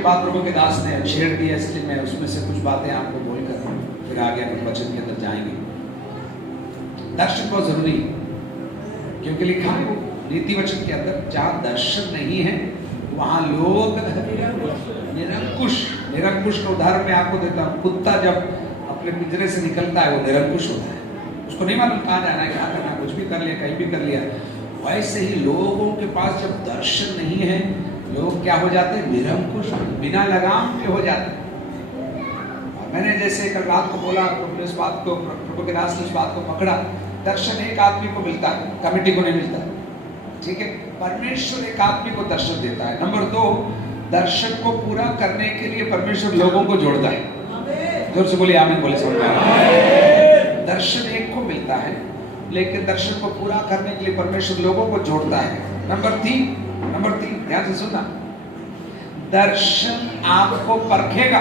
की बात प्रभु के दास ने छेड़ दी है, इसलिए मैं उसमें से कुछ बातें आपको बोलकर फिर आगे अपने वचन के अंदर जाएंगे। दर्शन बहुत जरूरी है, क्योंकि लिखा है नीति वचन के अंदर, जहां दर्शन नहीं है वहां लोग निरंकुश का उदाहरण मैं आपको देता हूँ। कुत्ता जब अपने पिंजरे से निकलता है वो निरंकुश होता है, उसको नहीं मालूम कहाँ जाना है, क्या करना है, कुछ भी कर लिया, कहीं भी कर लिया। वैसे ही लोगों के पास जब दर्शन नहीं है, लोग क्या हो जाते हैं, निरंकुश, बिना लगाम के हो जाते हैं। और मैंने जैसे कल रात को बोला, इस बात को प्रभु के दास ने इस बात को पकड़ा, दर्शन एक आदमी को मिलता है, कमेटी को नहीं मिलता, ठीक है। परमेश्वर एक आदमी को दर्शन देता है। नंबर 2, दर्शन को पूरा करने के लिए परमेश्वर लोगों को जोड़ता है। जोर से बोलिए आमीन, बोले समझ में। दर्शन एक को मिलता है, लेकिन दर्शन को पूरा करने के लिए परमेश्वर लोगों को जोड़ता है। नंबर 3 ध्यान से सुनना, दर्शन आपको परखेगा,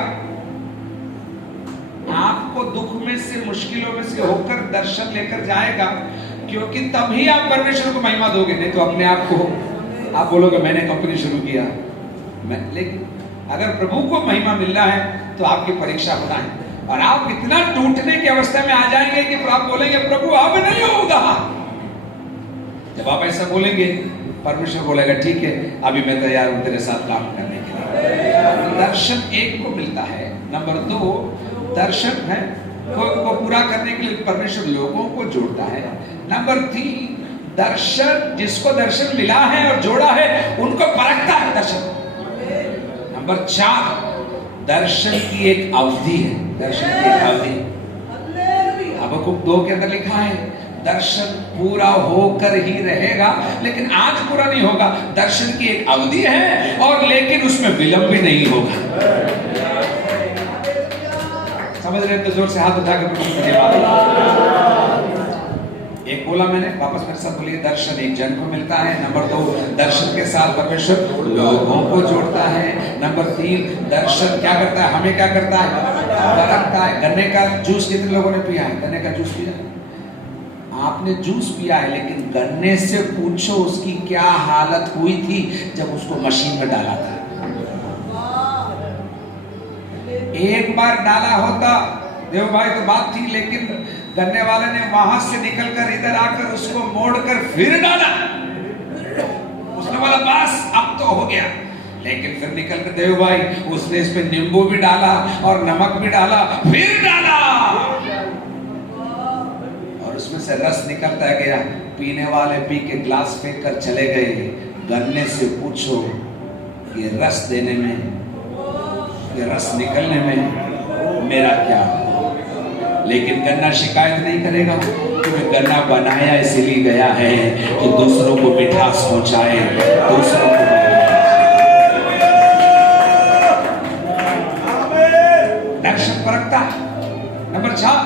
आपको दुख में से, मुश्किलों में से होकर दर्शन लेकर जाएगा, क्योंकि तभी आप परमेश्वर को महिमा दोगे। नहीं तो अपने आप को आप बोलोगे मैंने कंपनी शुरू किया मैं, लेकिन अगर प्रभु को महिमा मिलना है तो आपकी परीक्षा होना है, और आप इतना टूटने की अवस्था में आ जाएंगे कि आप बोलेंगे प्रभु अब नहीं होगा। जब आप ऐसा बोलेंगे, परमेश्वर बोलेगा ठीक है, अभी मैं तैयार हूं तेरे साथ काम करने के लिए। दर्शन एक को मिलता है। नंबर 2, दर्शन है को पूरा करने के लिए परमेश्वर लोगों को जोड़ता है। नंबर 3, दर्शन, जिसको दर्शन मिला है और जोड़ा है उनको परखता है दर्शन। नंबर 4, दर्शन की एक अवधि है, दर्शन की एक अवधि। हबक्कुक 2 के अंदर लिखा है दर्शन पूरा होकर ही रहेगा, लेकिन आज पूरा नहीं होगा। दर्शन की एक अवधि है, और लेकिन उसमें विलंब भी नहीं होगा। समझ रहे हैं तो जोर से हाथ उठाकर एक बोला मैंने, वापस मेरे साथ बोलिए, दर्शन एक जन को मिलता है। नंबर 2, दर्शन के साथ परमेश्वर लोगों को जोड़ता है। नंबर 3, दर्शन क्या करता है, हमें क्या करता है, परखता है। गन्ने का जूस कितने लोगों ने पिया है? गन्ने का जूस पिया है? आपने जूस पिया है, लेकिन गन्ने से पूछो उसकी क्या हालत हुई थी जब उसको मशीन में डाला था। एक बार डाला होता देव भाई तो बात थी, लेकिन गन्ने वाले ने वहां से निकलकर इधर आकर उसको मोड़कर फिर डाला। उसने बोला बस अब तो हो गया, लेकिन फिर निकलकर देव भाई उसने इस पे नींबू भी डाला और नमक भी डाला, फिर डाला, और उसमें से रस निकलता गया। पीने वाले पी के ग्लास फेंक कर चले गए। गन्ने से पूछो ये रस देने में, ये रस निकलने में मेरा क्या। लेकिन गन्ना शिकायत नहीं करेगा, क्योंकि गन्ना बनाया इसीलिए गया है कि दूसरों को मिठास पहुंचाए, दूसरों को। दर्शन परखता है। नंबर 4,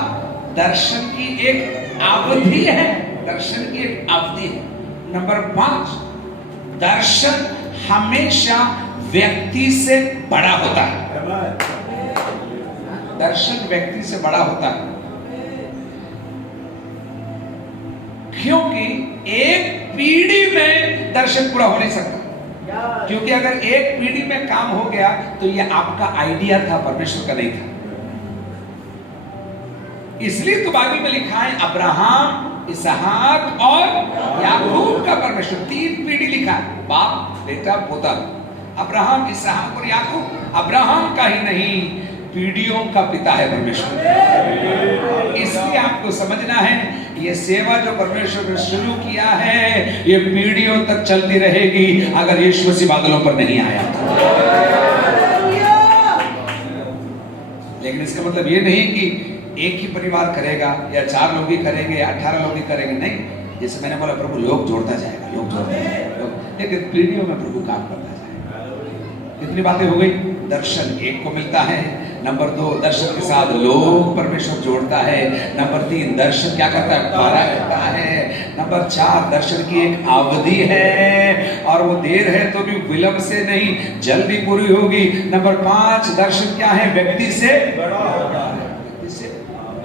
दर्शन की एक अवधि है, दर्शन की एक अवधि है। नंबर 5, दर्शन हमेशा व्यक्ति से बड़ा होता है। दर्शन व्यक्ति से बड़ा होता है, क्योंकि एक पीढ़ी में दर्शन पूरा हो नहीं सकता। क्योंकि अगर एक पीढ़ी में काम हो गया तो ये आपका आइडिया था, परमेश्वर का नहीं था। इसलिए तो बाइबल में लिखा है अब्राहम, इसहाक और याकूब का परमेश्वर। 3 पीढ़ी लिखा है, बाप, बेटा, पोता। अब्राहम, इसहाक और याकूब। अब्राहम का ही नहीं, पीढ़ियों का पिता है परमेश्वर। इसलिए आपको समझना है ये सेवा जो परमेश्वर ने शुरू किया है ये पीढ़ियों तक चलती रहेगी, अगर यीशु मसीह बादलों पर नहीं आया। लेकिन इसका मतलब ये नहीं कि एक ही परिवार करेगा या 4 लोग ही करेंगे या 18 लोग ही करेंगे, नहीं। जैसे मैंने बोला प्रभु लोग जोड़ता जाएगा, लोग जोड़ता जाएगा, लेकिन पीढ़ियों में प्रभु काम करता जाएगा। कितनी बातें हो गई। दर्शन एक को मिलता है। नंबर 2, दर्शन के साथ लोग परमेश्वर जोड़ता है। नंबर 3, दर्शन क्या करता है, पारा करता है। नंबर 4, दर्शन की एक अवधि है, और वो देर है तो भी विलंब से नहीं, जल्दी पूरी होगी। नंबर 5, दर्शन क्या है, व्यक्ति से बड़ा होता है, व्यक्ति से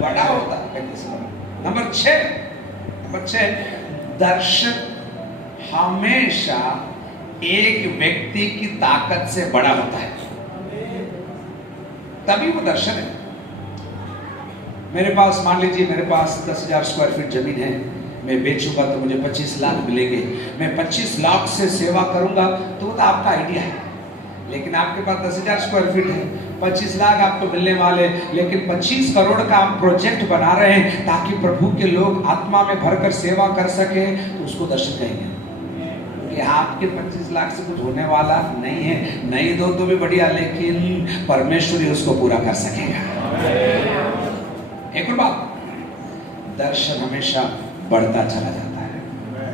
बड़ा होता है, व्यक्ति से बड़ा। नंबर 6, दर्शन हमेशा एक व्यक्ति की ताकत से बड़ा होता है। तभी वो दर्शन है। मेरे पास मान लीजिए मेरे पास 10,000 स्क्वायर फीट जमीन है, मैं बेचूंगा तो मुझे 25 लाख मिलेंगे, मैं 25 लाख से सेवा करूंगा तो वो तो आपका आइडिया है। लेकिन आपके पास 10,000 स्क्वायर फीट है, 25 लाख आपको मिलने वाले, लेकिन 25 करोड़ का आप प्रोजेक्ट बना रहे हैं ताकि प्रभु के लोग आत्मा में भरकर सेवा कर सके, तो उसको दर्शन कहेंगे। कि आपके 25 लाख से कुछ होने वाला नहीं है, नहीं दो तो भी बढ़िया, लेकिन परमेश्वर ही उसको पूरा कर सकेगा। एक और बात, दर्शन हमेशा बढ़ता चला जाता है,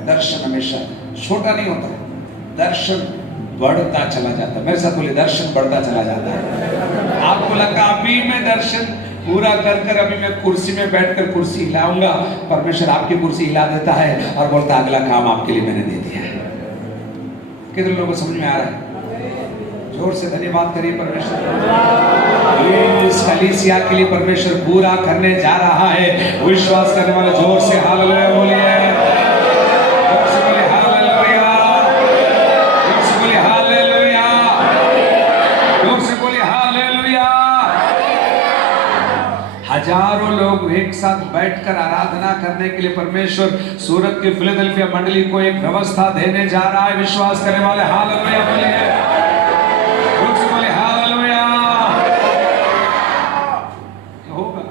दर्शन हमेशा छोटा नहीं होता है, दर्शन बढ़ता चला जाता है। मेरे साथ बोले, दर्शन बढ़ता चला जाता है। आपको लगा अभी मैं दर्शन पूरा कर कर अभी मैं कुर्सी में बैठकर कुर्सी हिलाऊंगा, परमेश्वर आपकी कुर्सी हिला देता है और बोलता अगला काम आपके लिए मैंने दे दिया है। कितने लोगों को समझ में आ रहा है? जोर से धन्यवाद करिए परमेश्वर। इस कलीसिया के लिए परमेश्वर पूरा करने जा रहा है। विश्वास करने वाले जोर से हालेलुया बोलिए, जोर से बोलिए हालेलुया, जोर से बोलिए हालेलुया, जोर से बोलिए हालेलुया। हजारों लोग एक साथ बैठकर आराधना करने के लिए परमेश्वर सूरत की फिलाडेल्फिया मंडली को एक व्यवस्था देने जा रहा है। विश्वास करने वाले हालेलुया बोलिए, जोर से बोलिए हालेलुया। होगा,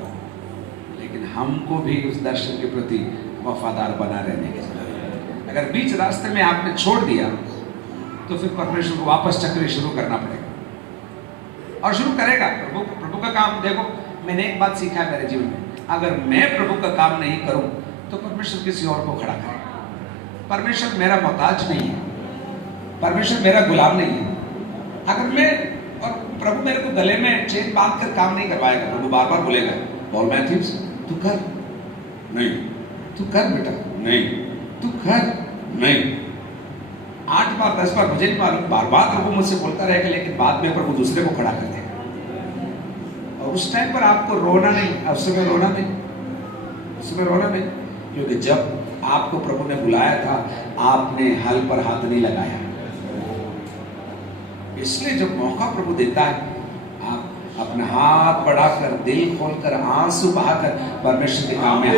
लेकिन हमको भी उस दर्शन के प्रति वफादार बना रहने की जरूरत है। अगर बीच रास्ते में आपने छोड़ दिया तो फिर परमेश्वर को वापस चक्र शुरू करना पड़ेगा और शुरू करेगा। प्रभु का काम देखो, मैंने एक बात सीखा है मेरे जीवन में, अगर मैं प्रभु का काम नहीं करूं तो परमेश्वर किसी और को खड़ा करेगा। परमेश्वर मेरा मोहताज नहीं है, परमेश्वर मेरा गुलाम नहीं है। अगर मैं और प्रभु मेरे को गले में चेन बांध कर काम नहीं करवाएगा, प्रभु बार बार बोलेगा पॉल मैथ्यूज तू कर, नहीं तू कर बेटा, नहीं तू कर, नहीं। 8 बार 10 बार मुझे नहीं मालूम, बार बार प्रभु मुझसे बोलता रहेगा, लेकिन बाद में प्रभु दूसरे को खड़ा कर देगा। और उस टाइम पर आपको रोना नहीं, उस समय रोना नहीं, उस समय रोना नहीं, क्योंकि जब आपको प्रभु ने बुलाया था आपने हल पर हाथ नहीं लगाया। इसलिए जब मौका प्रभु देता है, आप अपना हाथ बढ़ाकर, दिल खोलकर, आंसू बहाकर परमेश्वर के काम में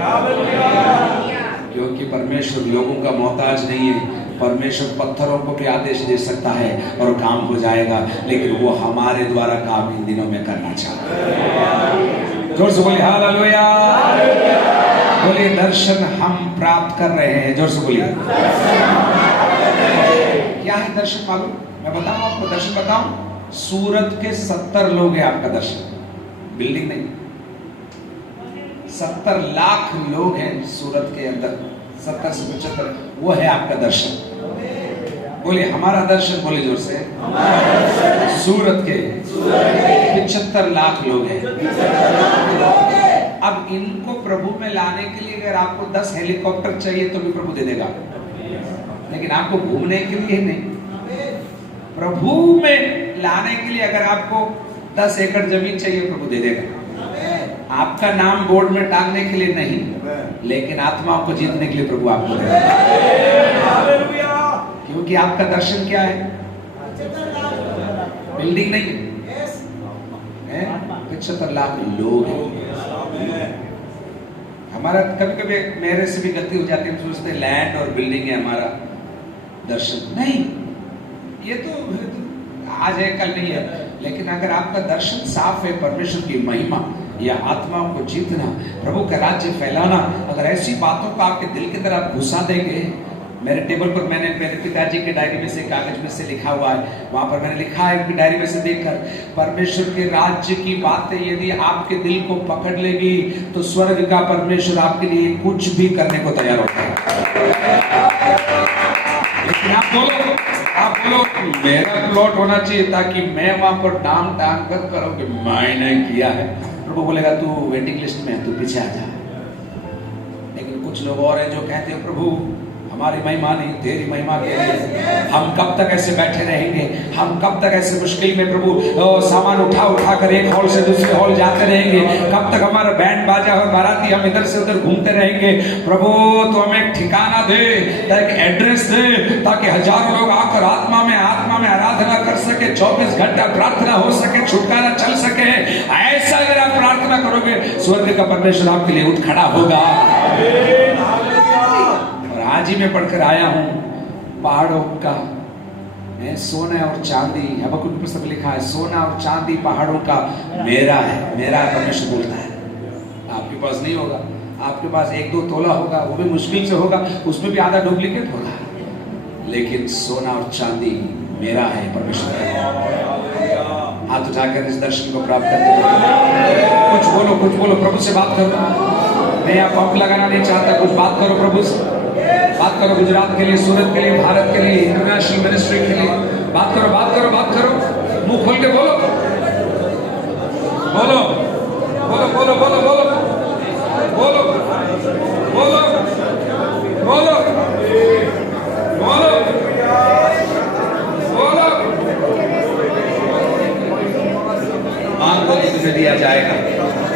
हाथ बढ़ाइए, क्योंकि परमेश्वर लोगों का मोहताज नहीं है। परमेश्वर पत्थरों को भी आदेश दे सकता है और काम हो जाएगा, लेकिन वो हमारे द्वारा काम इन दिनों में करना चाहता है। जोर से बोलिए हालेलुया, बोलिए दर्शन हम प्राप्त कर रहे हैं। जोर से बोलिए, क्या है दर्शन मालूम? मैं बताऊं आपको, दर्शन बताऊं, सूरत के 70 लोग हैं आपका दर्शन, बिल्डिंग नहीं। 70 लाख लोग हैं सूरत के अंदर, 70 से 75, वो है आपका दर्शन। बोलिए हमारा दर्शन, बोलिए जोर से, सूरत के 75 लाख लोग हैं। अब इनको प्रभु में लाने के लिए अगर आपको 10 हेलीकॉप्टर चाहिए तो भी प्रभु दे देगा, लेकिन आपको घूमने के लिए नहीं। प्रभु में लाने के लिए अगर आपको 10 एकड़ जमीन चाहिए प्रभु दे देगा। आपका नाम बोर्ड में टांगने के लिए नहीं, लेकिन आत्माओं को जीतने के लिए प्रभु आपको देगा। क्योंकि आपका दर्शन क्या है? बिल्डिंग नहीं है, 75 लाख लोग हैं। हमारा कभी कभी मेरे से भी गलती हो जाती है, सोचते लैंड और बिल्डिंग है हमारा दर्शन। नहीं, ये तो आज है कल नहीं है, लेकिन अगर आपका दर्शन साफ है, परमेश्वर की महिमा या आत्माओं को जीतना, प्रभु का राज्य फैलाना, अगर ऐसी बातों को आपके दिल के अंदर आप घुसा देंगे। मेरे टेबल पर मैंने मेरे पिताजी के डायरी में से कागज में से लिखा हुआ है, वहां पर मैंने लिखा है उनकी डायरी में से देखकर, परमेश्वर के राज्य की बातें यदि आपके दिल को पकड़ लेगी तो स्वर्ग का परमेश्वर आपके लिए कुछ भी करने को तैयार होता है। लेकिन आप बोलो मेरा प्लॉट होना चाहिए ताकि मैं वहां पर नाम टांग कर करूं कि मैंने किया है। प्रभु बोलेगा तू वेटिंग लिस्ट में है, तू पीछे आ जा। लेकिन कुछ लोग और हैं जो कहते हैं प्रभु हमारी महिमा नहीं, तेरी महिमा के लिए। हम कब तक ऐसे बैठे रहेंगे? हम कब तक ऐसे मुश्किल में प्रभु सामान उठा उठा कर एक हॉल से दूसरे हॉल जाते रहेंगे? कब तक हमारा बैंड बाजा और बाराती हम इधर से उधर घूमते रहेंगे? प्रभु तो हमें एक ठिकाना दे, एक एड्रेस दे, ताकि हजारों लोग आकर आत्मा में आराधना कर सके, 24 घंटा प्रार्थना हो सके, छुटकारा चल सके। ऐसा अगर आप प्रार्थना करोगे, स्वर्ग का परमेश्वर आपके लिए उठ खड़ा होगा। आज ही मैं पढ़कर आया हूं पहाड़ों का, सोना और चांदी, हबक्कुक में सब लिखा है, सोना और चांदी पहाड़ों का मेरा है, मेरा परमेश्वर बोलता है। आपके पास नहीं होगा, आपके पास 1-2 तोला होगा, वो भी मुश्किल से होगा, उसमें भी आधा डुप्लीकेट होगा, लेकिन सोना और चांदी मेरा है परमेश्वर। हाथ उठाकर इस दर्शन को प्राप्त करते कुछ बोलो प्रभु से बात करो। मैं यहाँ पंप लगाना नहीं चाहता, कुछ बात करो प्रभु से, बात करो गुजरात के लिए, सूरत के लिए, भारत के लिए, इंटरनेशनल मिनिस्ट्री के लिए। बात करो, मुंह खोल के बोलो, बोलो बोलो बोलो बोलो बोलो बोलो बोलो बोलो बोलो बोलो। मांगो तो तुम्हें दिया जाएगा,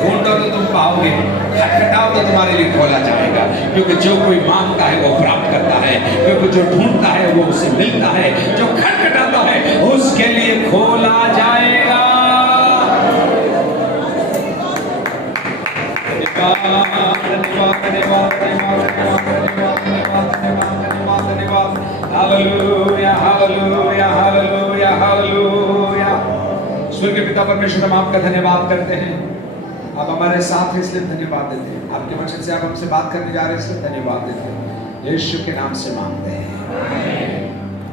ढूंढो तो तुम पाओगे, खटखटाओ तो तुम्हारे लिए खोला जाएगा। क्योंकि जो कोई मांगता है वो प्राप्त करता है, क्योंकि जो ढूंढता है वो उसे मिलता है, जो खटखटाता है उसके लिए खोला जाएगा। Hallelujah hallelujah hallelujah hallelujah. स्वर्ग के पिता परमेश्वर, हम आपका धन्यवाद करते हैं, आप हमारे साथ हैं इसलिए धन्यवाद देते हैं। आपके वचन से आप हमसे बात करने जा रहे हैं इसलिए धन्यवाद देते हैं। यीशु के नाम से मांगते हैं,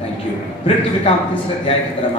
थैंक यू। फिर 3 अध्याय की तरफ